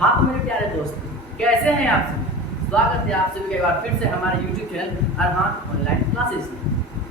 हाँ तो मेरे प्यारे दोस्त, कैसे हैं आप सभी। स्वागत है आप सभी का एक बार फिर से हमारे YouTube channel Arhan online classes में।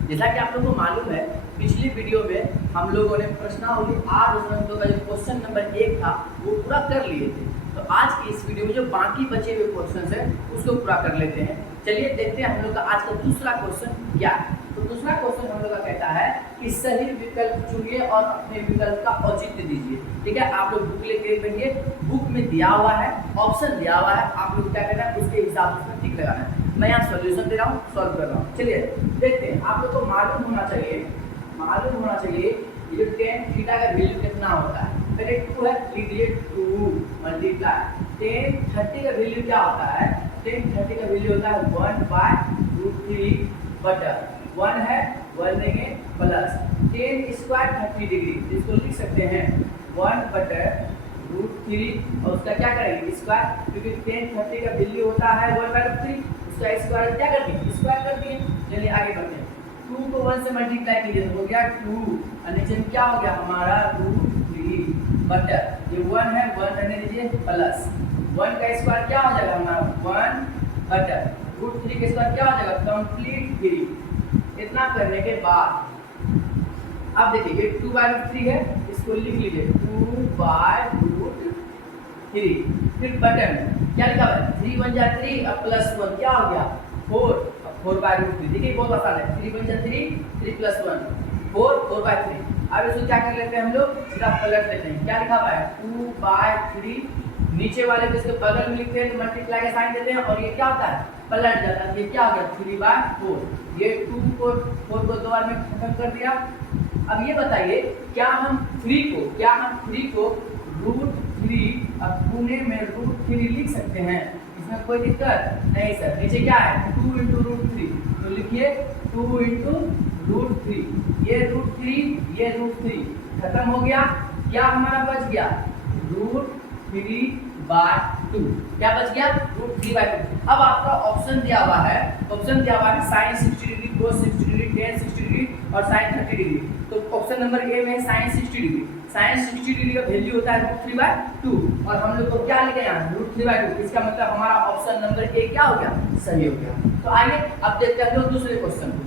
जैसा कि आप लोगों को मालूम है, पिछली वीडियो में हम लोगों ने प्रश्नावली 8 दशमलव का जो क्वेश्चन नंबर 1 था वो पूरा कर लिए थे। तो आज की इस वीडियो में जो बाकी बचे हुए क्वेश्चन है उसको पूरा कर लेते हैं। चलिए देखते हैं हम लोग का आज का दूसरा क्वेश्चन क्या है। तो दूसरा क्वेश्चन हम लोग का कहता है कि सही विकल्प चुनिए और अपने विकल्प का औचित्य दीजिए। ठीक है, आप लोग बुक लेके बैठिए, बुक में दिया हुआ है, ऑप्शन दिया हुआ है, आप लोग क्या करना है उसके हिसाब से टिक लगाना है। मैं यहाँ सॉल्यूशन दे रहा हूँ, सॉल्व कर रहा हूँ। चलिए देखते हैं, आप लोग को मालूम होना चाहिए ये जो tan थीटा का वैल्यू कितना होता है। पहले 2 है, लिख लीजिए 2 मल्टीप्लाई tan 30 का वैल्यू क्या होता है। tan 30 का वैल्यू होता है 1/√3 बटा 1 है 1 देंगे प्लस tan स्क्वायर 30 डिग्री, इसको लिख सकते हैं 1/√3 और उसका क्या करेंगे स्क्वायर, क्योंकि tan 30 का वैल्यू होता है 1/3, उसका स्क्वायर क्या कर दिए स्क्वायर कर दिए। चलिए आगे बढ़ते हैं, 2 को 1 से मल्टीप्लाई कीजिए तो हो गया 2 और नीचे में क्या हो गया हमारा √3 बटा ये 1 है 1 रहने दीजिए प्लस 1 का स्क्वायर क्या हो जाएगा हमारा 1 बटा √3 का स्क्वायर क्या हो जाएगा कंप्लीट 3। इतना करने के बाद अब देखिए ये 2/√3 है, इसको लिख लीजिए 2/√3। फिर बटन क्या लिखा हुआ है 3 1 जा 3 और प्लस 1 क्या हो गया 4/√3। देखिए बहुत आसान है, 3 1 जा 3 3 प्लस 1 4/3। अब इसको क्या कर लेते हैं हम लोग सीधा पलट देते हैं, क्या लिखा हुआ है 2/3, नीचे वाले को इसके बगल में लिखते हैं तो मल्टीप्लाई का साइन देते हैं और ये क्या होता है पलट जाता है। ये क्या हो गया 3/4, ये 2 को 4 को 2 बार में खत्म कर दिया। अब ये बताइए क्या हम 3 को √3 अब पुणे में √3 लिख सकते हैं, इसमें कोई दिक्कत नहीं सर। नीचे क्या है 2 × √3 तो लिखिए 2 × √3, ये √3 ये √3 खत्म हो गया, क्या हमारा बच गया √3/2, क्या बच गया √3/2। अब आपका ऑप्शन दिया हुआ है sin 60 degree cos 60 degree tan 60 degree और sin 30 डिग्री। तो ऑप्शन नंबर ए में sin 60 डिग्री, sin 60 डिग्री का वैल्यू होता है √3/2 और हम लोग को क्या लिखा यहाँ √3/2, इसका मतलब हमारा ऑप्शन नंबर ए क्या हो गया सही हो गया। तो आइए अब देखते हैं लोग दूसरे क्वेश्चन को।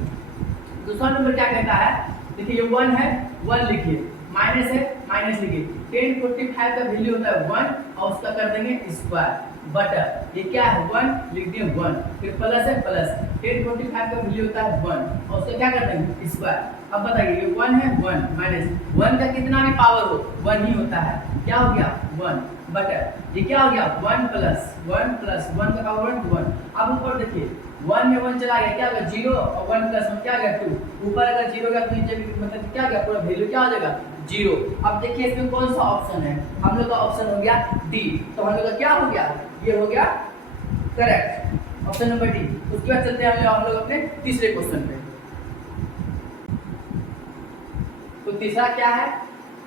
दूसरा नंबर क्या कहता है, देखिए ये 1 है 1 लिखिए, माइनस है माइनस लिखिए, tan 45 का वैल्यू होता है 1 और उसका कर देंगे स्क्वायर बटा ये क्या है 1 लिख दिए 1, फिर प्लस है प्लस tan 45 का वैल्यू होता है 1 और उसका क्या कर देंगे स्क्वायर। अब बताइए ये 1 है 1 माइनस 1 का कितना भी पावर हो 1 ही होता है, क्या हो गया 1 बटा ये क्या हो गया 1 प्लस 1 का पावर 1। अब ऊपर देखिए 1 में 1 चला गया, क्या होगा 0 और 1 प्लस 1 क्या गया 2, ऊपर अगर 0 का तो नीचे मतलब क्या गया पूरा वैल्यू क्या हो जाएगा 0। अब देखिए इसमें कौन सा ऑप्शन है, हम लोग का ऑप्शन हो गया डी, तो हम लोग का क्या हो गया ये हो गया करेक्ट ऑप्शन नंबर डी। उसके बाद चलते हैं हम लोग अपने तीसरे क्वेश्चन पे। तो तीसरा क्या है,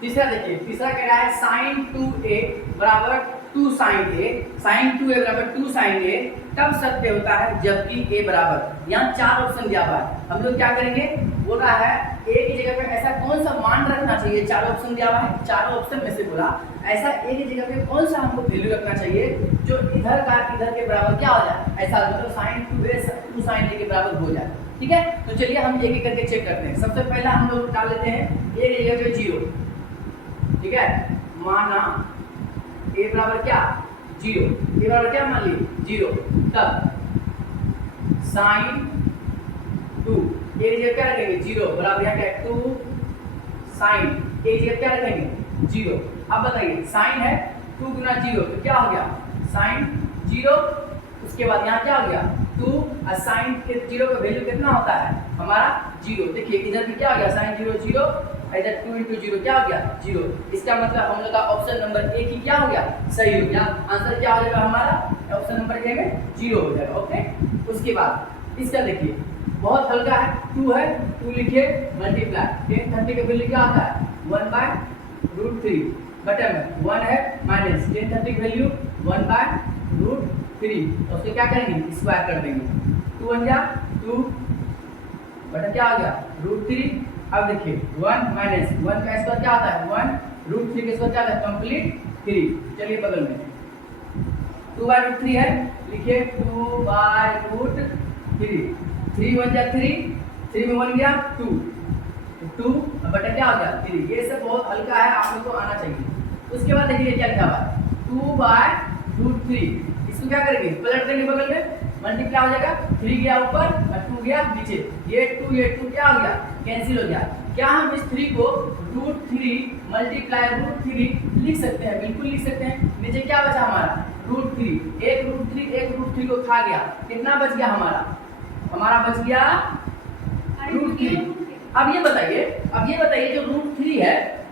तीसरा देखिए तीसरा कह रहा है sin 2a बराबर 2 sin a, sin 2a बराबर 2 sin a तब सत्य होता है जबकि a बराबर, यहाँ 4 ऑप्शन दिया हुआ है। हम लोग क्या करेंगे बोला है a की जगह पे ऐसा कौन सा मान रखना चाहिए, 4 ऑप्शन दिया हुआ है, 4 ऑप्शन में से बोला ऐसा a की जगह पे कौन सा हमको वैल्यू रखना चाहिए जो इधर का इधर के बराबर क्या हो जाए, ऐसा मतलब sin 2a 2 sin a के बराबर हो जाए। ठीक है, तो चलिए हम एक एक करके चेक करते हैं। सबसे पहला हम लोग डाल लेते हैं a की जगह पे 0। ठीक है, माना a बराबर क्या 0, a बराबर क्या मान ली 0, तब sin 2 a की जगह क्या रखेंगे 0 बराबर यहाँ क्या 2 sin a की जगह क्या रखेंगे 0। अब बताइए sin है 2 गुना 0 तो क्या हो गया sin 0, उसके बाद यहाँ क्या हो गया 2 और sin के 0 का वैल्यू कितना होता है हमारा 0। देखिए इधर भी क्या हो गया sin 0 0, इधर 2 × 0 क्या हो गया 0। इसका मतलब हम लोग का ऑप्शन नंबर ए की क्या हो गया सही हो गया, आंसर क्या हो जाएगा हमारा ऑप्शन नंबर ए में 0 हो जाएगा। ओके, उसके बाद इसका देखिए बहुत हल्का है 2 है 2 लिखिए मल्टीप्लाई tan 30 का वैल्यू क्या आता है 1/√3 बटा में 1 है माइनस tan 30 का वैल्यू 1/√3 तो उसको क्या करेंगे स्क्वायर कर देंगे 2 1 जा 2 बटा क्या आ गया √3। अब देखिए 1 माइनस 1 का स्क्वायर क्या आता है 1, √3 का स्क्वायर क्या आता है कंप्लीट 3। चलिए बगल में 2/√3 है, लिखिए 2/√3। 3 1 जा 3, 3 में 1 गया 2, 2 बटा क्या हो गया 3। ये सब बहुत हल्का है, आप लोग को आना चाहिए। उसके बाद देखिए क्या लिखा हुआ है 2/√3। इसको क्या करेंगे, पलट देंगे बगल में, मल्टीप्लाई हो जाएगा, 3 गया ऊपर और 2 गया नीचे। ये 2 क्या हो गया, कैंसिल हो गया। क्या हम इस 3 को √3 मल्टीप्लाई √3 लिख सकते हैं? बिल्कुल लिख सकते हैं। नीचे क्या बचा हमारा √3, एक √3 को खा गया, कितना बच गया हमारा बच गया √3। अब ये बताइए जो √3 है,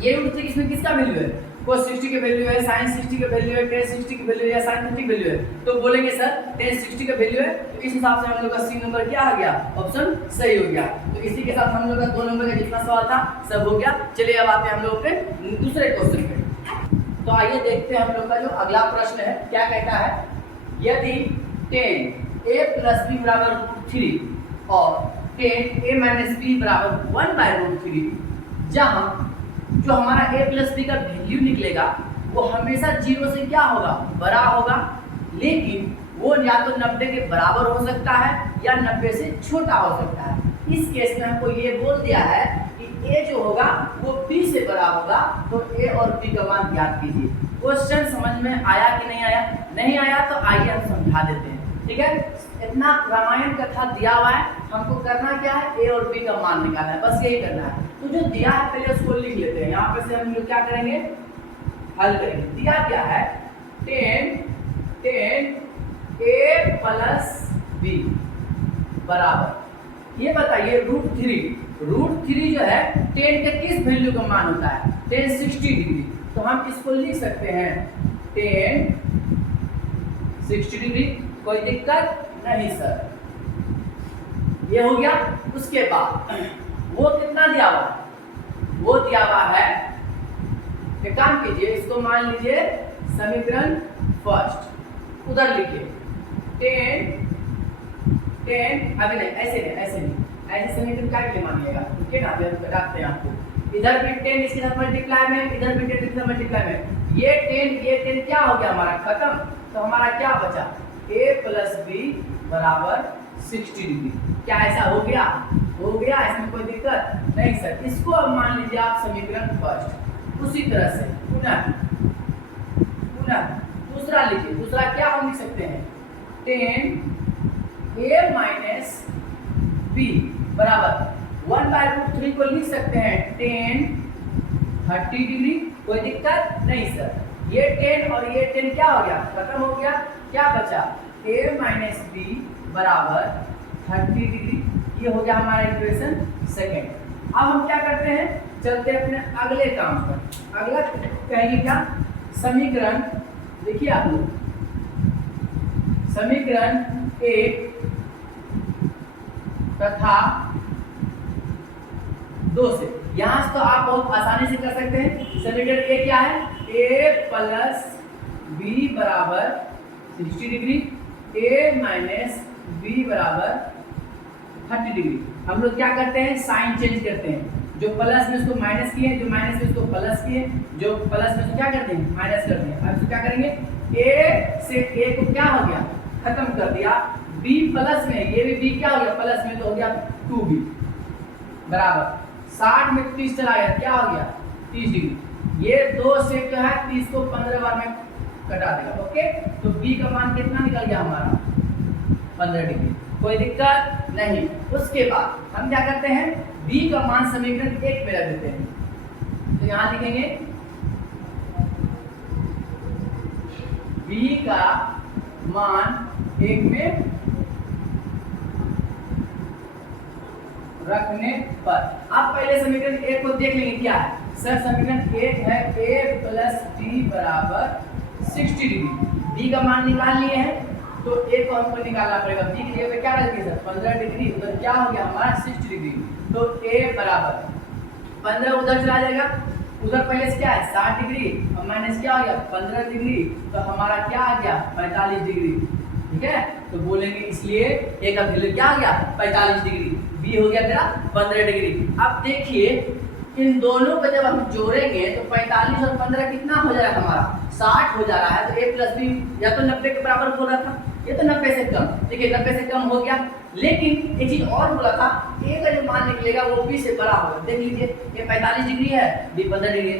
ये √3 इसमें किसका वैल्यू है? cos 60 के वैल्यू है, sin 60 के वैल्यू है, tan 60 के वैल्यू है या sin 30 के वैल्यू है। तो बोलेंगे सर tan 60 का वैल्यू है, तो इस हिसाब से हम लोग का सी नंबर क्या आ गया, ऑप्शन सही हो गया। तो इसी के साथ हम लोग का 2 नंबर का जितना सवाल था सब हो गया। चलिए अब आते हैं हम लोग के दूसरे क्वेश्चन पे। तो आइए देखते हैं हम लोग का जो अगला प्रश्न है क्या कहता है। यदि tan a + b = √3 और tan a - b = 1/√3, जहां जो हमारा a + b का वैल्यू निकलेगा वो हमेशा 0 से क्या होगा, बड़ा होगा, लेकिन वो या तो 90 के बराबर हो सकता है या 90 से छोटा हो सकता है। इस केस में हमको ये बोल दिया है कि a जो होगा वो b से बड़ा होगा, तो a और b का मान ज्ञात कीजिए। क्वेश्चन समझ में आया कि नहीं आया? नहीं आया तो आइए हम समझा देते हैं, ठीक है। इतना रामायण कथा दिया हुआ है, हमको करना क्या है, a और b का मान निकालना है, बस यही करना है। तो जो दिया है पहले उसको लिख लेते हैं। यहाँ पे से हम लोग क्या करेंगे, हल करेंगे। दिया क्या है, tan a + b बराबर, ये बताइए √3 जो है tan के किस वैल्यू का मान होता है, tan 60 डिग्री। तो हम इसको लिख सकते हैं tan 60 डिग्री। कोई दिक्कत नहीं सर, ये हो गया। उसके बाद वो कितना दिया हुआ, वो दिया हुआ है, एक काम कीजिए, इसको मान लीजिए समीकरण फर्स्ट, उधर लिखिए tan अभी नहीं, ऐसे समीकरण क्या के लिए मानिएगा, ठीक है ना। अभी हम बताते हैं आपको, इधर भी 10 इसके साथ मल्टीप्लाई में, इधर भी 10 इसके साथ मल्टीप्लाई में, ये 10 क्या हो गया हमारा खत्म। तो हमारा क्या बचा, a + b = 60 डिग्री। क्या ऐसा हो गया, इसमें कोई दिक्कत नहीं सर। इसको अब मान लीजिए आप समीकरण फर्स्ट, उसी तरह से पुनः दूसरा लिखिए। दूसरा क्या हम लिख सकते हैं, tan a - b बराबर 1/√3 को लिख सकते हैं tan 30 डिग्री। कोई दिक्कत नहीं सर। ये 10 और ये 10 क्या हो गया, खत्म हो गया। क्या बचा, a - b बराबर 30 डिग्री। ये हो गया हमारा इक्वेशन सेकेंड। अब हम क्या करते हैं, चलते हैं अपने अगले काम पर। अगला कहेंगे क्या, समीकरण देखिए आप लोग, समीकरण 1 तथा 2 से। यहां से तो आप बहुत आसानी से कर सकते हैं। समीकरण 1 क्या है, a + b बराबर 60 डिग्री, a - b बराबर 30 डिग्री। हम लोग क्या करते हैं, साइन चेंज करते हैं। जो प्लस में उसको माइनस किए, जो माइनस में उसको प्लस किए, जो प्लस में उसको क्या करते हैं, माइनस करते हैं। अब इसको क्या करेंगे, a से a को क्या हो गया, खत्म कर दिया। b प्लस में, ये भी b क्या हो गया, प्लस में, तो हो गया 2b बराबर 60 में 30 चला गया, क्या हो गया 30 डिग्री। ये 2 से क्या है, 30 को 15 बार में कटा देगा, ओके। तो b का मान कितना निकल गया हमारा, 15 डिग्री। कोई दिक्कत नहीं। उसके बाद हम क्या करते हैं, b का मान समीकरण 1 में रख देते हैं। तो यहां लिखेंगे b का मान 1 में रखने पर आप पहले समीकरण 1 को देख लेंगे क्या है। सर समीकरण 1 है a + b बराबर 60 डिग्री। b का मान निकाल लिए हैं, तो a को हमको निकालना पड़ेगा। b की जगह पे क्या रखेंगे सर, 15 डिग्री। उधर क्या हो गया हमारा 60 डिग्री। तो a बराबर 15 उधर चला जाएगा, उधर पहले से क्या है 60 डिग्री और माइनस क्या हो गया 15 डिग्री, तो हमारा क्या आ गया 45 डिग्री, ठीक है। तो बोलेंगे इसलिए a का वैल्यू क्या आ गया 45 डिग्री, b हो गया तेरा 15 डिग्री। अब देखिए इन दोनों को जब हम जोड़ेंगे तो 45 और 15 कितना हो जाएगा हमारा 60 हो जा रहा है। तो a प्लस बी या तो 90 के बराबर बोल रहा था, ये तो 90 से कम, देखिए 90 से कम हो गया। लेकिन एक चीज और बोला था, a का जो मान निकलेगा वो b से बड़ा होगा। देख लीजिए ये 45 डिग्री है, b 15 डिग्री है,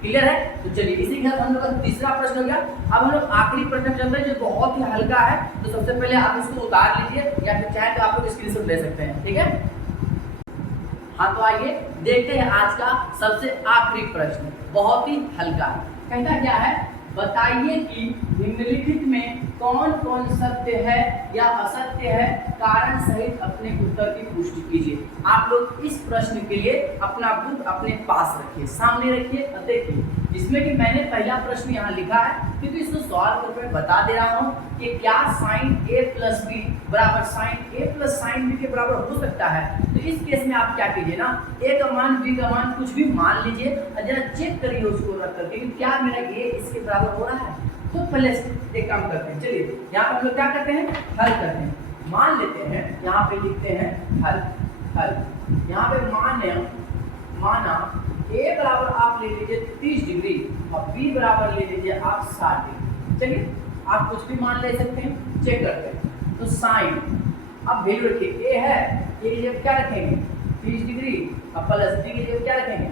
क्लियर है। तो चलिए इसी के साथ हम लोग का तीसरा प्रश्न हो गया। अब हम लोग आखिरी प्रश्न चलते हैं जो बहुत ही हल्का है। तो सबसे पहले आप इसको उतार लीजिए या फिर चाहे तो आप लोग स्क्रीनशॉट ले सकते हैं, ठीक है। हाँ तो आइए देखते हैं आज का सबसे आखिरी प्रश्न, बहुत ही हल्का। कहता क्या है, बताइए कि निम्नलिखित में कौन कौन सत्य है या असत्य है, कारण सहित अपने उत्तर की पुष्टि कीजिए। आप लोग इस प्रश्न के लिए अपना बुक अपने पास रखिए, सामने रखिए और देखिए। जिसमें कि मैंने पहला प्रश्न यहाँ लिखा है क्योंकि इसको सॉल्व करके मैं बता दे रहा हूँ कि क्या साइन a प्लस बी बराबर sine a plus sine B के बराबर हो सकता है। तो इस केस में आप क्या कीजिए ना, a का मान b का मान कुछ भी मान लीजिए और जरा चेक करिए उसको रख करके कि क्या मेरा a इसके बराबर हो रहा है। तो पहले एक काम करते हैं, चलिए यहाँ पर हम लोग क्या करते हैं, हल करते हैं। मान लेते हैं, यहाँ पे लिखते हैं हल। यहाँ पे माना a बराबर आप ले लीजिए 30 डिग्री और b बराबर ले लीजिए आप 60 डिग्री। चलिए आप कुछ भी मान ले सकते हैं, चेक करते हैं। तो साइन अब वैल्यू रखिए, a है, a की जगह क्या रखेंगे 30 डिग्री और प्लस b की जगह क्या रखेंगे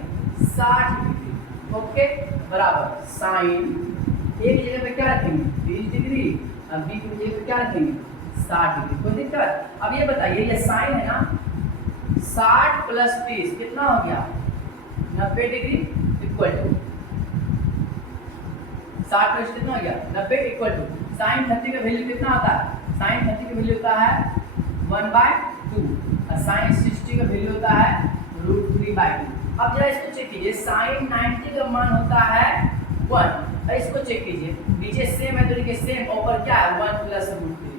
60 डिग्री। ओके, बराबर साइन a की जगह पे क्या रखेंगे 30 डिग्री और b की जगह पे क्या रखेंगे 60 डिग्री। कोई दिक्कत? अब ये बताइए, ये साइन है ना, 60 प्लस 30 कितना हो गया 90 डिग्री इक्वल टू 60 प्लस कितना हो गया 90 इक्वल टू साइन 30 का वैल्यू कितना आता है, साइन 30 का वैल्यू होता है 1/2 और साइन 60 का वैल्यू होता है √3/2। अब जरा इसको चेक कीजिए, साइन 90 का मान होता है 1 और इसको चेक कीजिए, नीचे सेम है तो देखिए सेम, ऊपर क्या है 1 प्लस √3।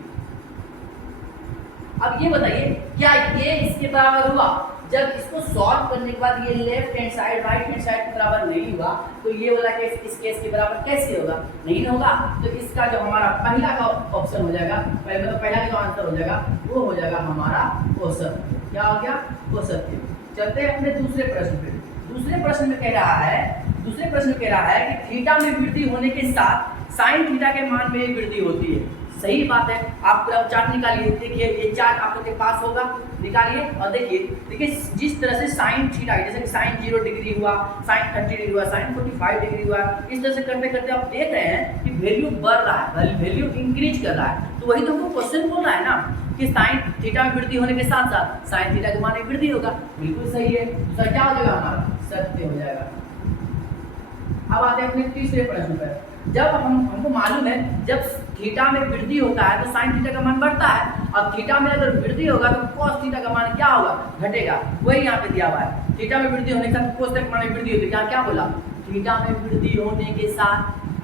अब ये बताइए क्या ये इसके बराबर हुआ? जब इसको सॉल्व करने के बाद ये left hand side right hand side के बराबर नहीं हुआ तो ये वाला केस इस केस के बराबर कैसे होगा? नहीं होगा। तो इसका जो हमारा पहला का ऑप्शन हो जाएगा, मतलब पहला जो आंसर हो जाएगा वो हो जाएगा हमारा औसत। क्या हो गया? औसत। चलते हैं अपने दूसरे प्रश्न पे। दूसरे प्रश्न में कह रहा है कि थीटा में वृद्धि होने के साथ साइन थीटा के मान में वृद्धि होती है। सही बात है। आप चार्ट निकालिए, देखिए ये चार्ट आप लोग के पास होगा, निकालिए और देखिए जिस तरह से साइन थीटा, जैसे कि साइन 0 डिग्री हुआ, साइन 30 डिग्री हुआ, साइन 45 डिग्री हुआ, इस तरह से करते करते आप देख रहे हैं कि वैल्यू बढ़ रहा है, वैल्यू इंक्रीज कर रहा है। तो वही तो हमको क्वेश्चन बोल रहा है ना कि साइन थीटा में वृद्धि होने के साथ साथ साइन थीटा के मान में वृद्धि होगा। बिल्कुल सही है। दूसरा क्या हो जाएगा हमारा? सत्य हो जाएगा। अब आते हैं अपने तीसरे प्रश्न पर। जब हमको मालूम है जब थीटा में वृद्धि होता है तो साइन थीटा का मान बढ़ता है, और थीटा में अगर वृद्धि होगा तो cos थीटा का मान क्या होगा? घटेगा। वही यहाँ पे दिया हुआ है, थीटा में वृद्धि होने के साथ cos थीटा के मान में वृद्धि होती है। यहाँ क्या बोला? थीटा में वृद्धि होने के साथ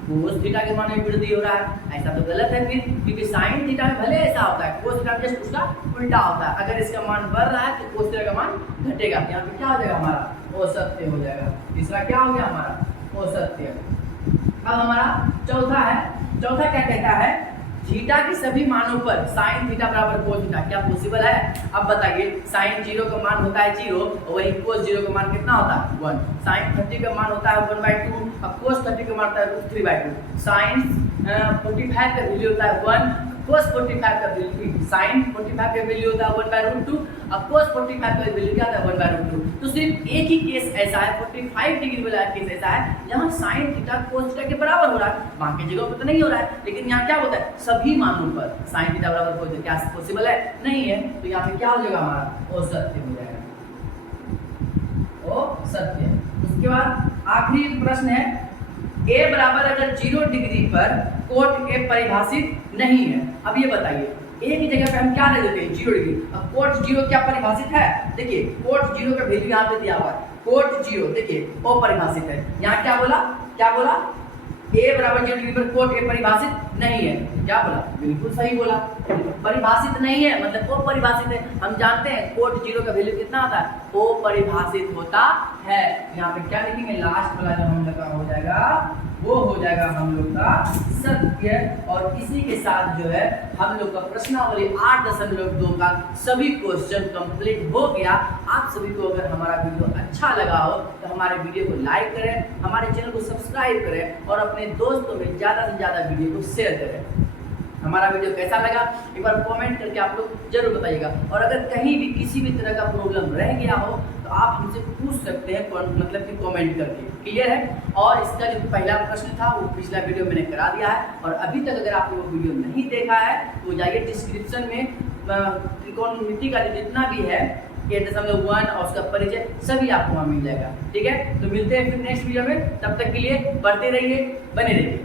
cos थीटा के मान में वृद्धि हो रहा है। ऐसा तो गलत है फिर, क्योंकि साइन थीटा में भले ऐसा होता है, cos थीटा जस्ट उसका उल्टा होता है। अगर इसका मान बढ़ रहा है तो cos थीटा का मान घटेगा। यहाँ पे क्या हो जाएगा हमारा? औसत्य हो जाएगा। तीसरा क्या हो गया हमारा? औसत्य। अब हमारा चौथा है। चौथा क्या कहता है? थीटा के सभी मानों पर साइन थीटा बराबर cos थीटा क्या पॉसिबल है? अब बताइए, साइन 0 का मान होता है 0 और वही cos 0 का मान कितना होता है 1। साइन 30 का मान होता है 1/2 और cos 30 का मान होता है √3/2। साइन 45 का वैल्यू होता है 1, cos 45 का वैल्यू, साइन 45 का वैल्यू होता है 1/√2 और cos 45 का वैल्यू क्या होता है 1/√2। तो सिर्फ एक ही केस ऐसा है, 45 डिग्री वाला केस ऐसा है जहाँ साइन थीटा cos थीटा के बराबर हो रहा है, बाकी जगहों पर तो नहीं हो रहा है। लेकिन यहाँ क्या होता है? सभी मानों पर साइन थीटा बराबर cos थीटा क्या पॉसिबल है? नहीं है। तो यहाँ पे क्या हो जाएगा हमारा? औसत्य हो जाएगा। औसत्य। उसके बाद आखिरी प्रश्न है, a बराबर अगर 0 डिग्री पर कोट a परिभाषित नहीं है। अब ये बताइए, a की जगह पे हम क्या ले देते हैं 0 डिग्री। अब कोट 0 क्या परिभाषित है? देखिए कोट 0 का वैल्यू यहाँ पे दिया हुआ है, कोट 0 देखिए अपरिभाषित है। यहाँ क्या बोला? a बराबर 0 डिग्री पर कोट a परिभाषित नहीं है। क्या बोला? बिल्कुल सही बोला। परिभाषित नहीं है मतलब अपरिभाषित है। हम जानते हैं कोट 0 का वैल्यू कितना आता है? अपरिभाषित होता है। यहाँ पे क्या लिखेंगे? लास्ट वाला जो हम लगा हो जाएगा वो हो हो जाएगा हम लोग का सत्य। और इसी के साथ जो है हम लोग का प्रश्नावली 8.2 का सभी क्वेश्चन कंप्लीट हो गया। आप सभी को अगर हमारा वीडियो अच्छा लगा हो तो हमारे वीडियो को लाइक करें, हमारे चैनल को सब्सक्राइब करें और अपने दोस्तों में ज़्यादा से ज़्यादा वीडियो को शेयर करें। हमारा वीडियो कैसा लगा एक बार कमेंट करके आप लोग जरूर बताइएगा। और अगर कहीं भी किसी भी तरह का प्रॉब्लम रह गया हो तो आप हमसे पूछ सकते हैं, मतलब कि कमेंट करके। क्लियर है? और इसका जो पहला प्रश्न था वो पिछला वीडियो मैंने करा दिया है। और अभी तक अगर आपने वो वीडियो नहीं देखा है तो जाइए डिस्क्रिप्शन में त्रिकोणमिति का जितना भी है 8.1 और उसका परिचय सभी आपको वहाँ मिल जाएगा। ठीक है, तो मिलते हैं फिर नेक्स्ट वीडियो में। तब तक के लिए पढ़ते रहिए, बने रहिए।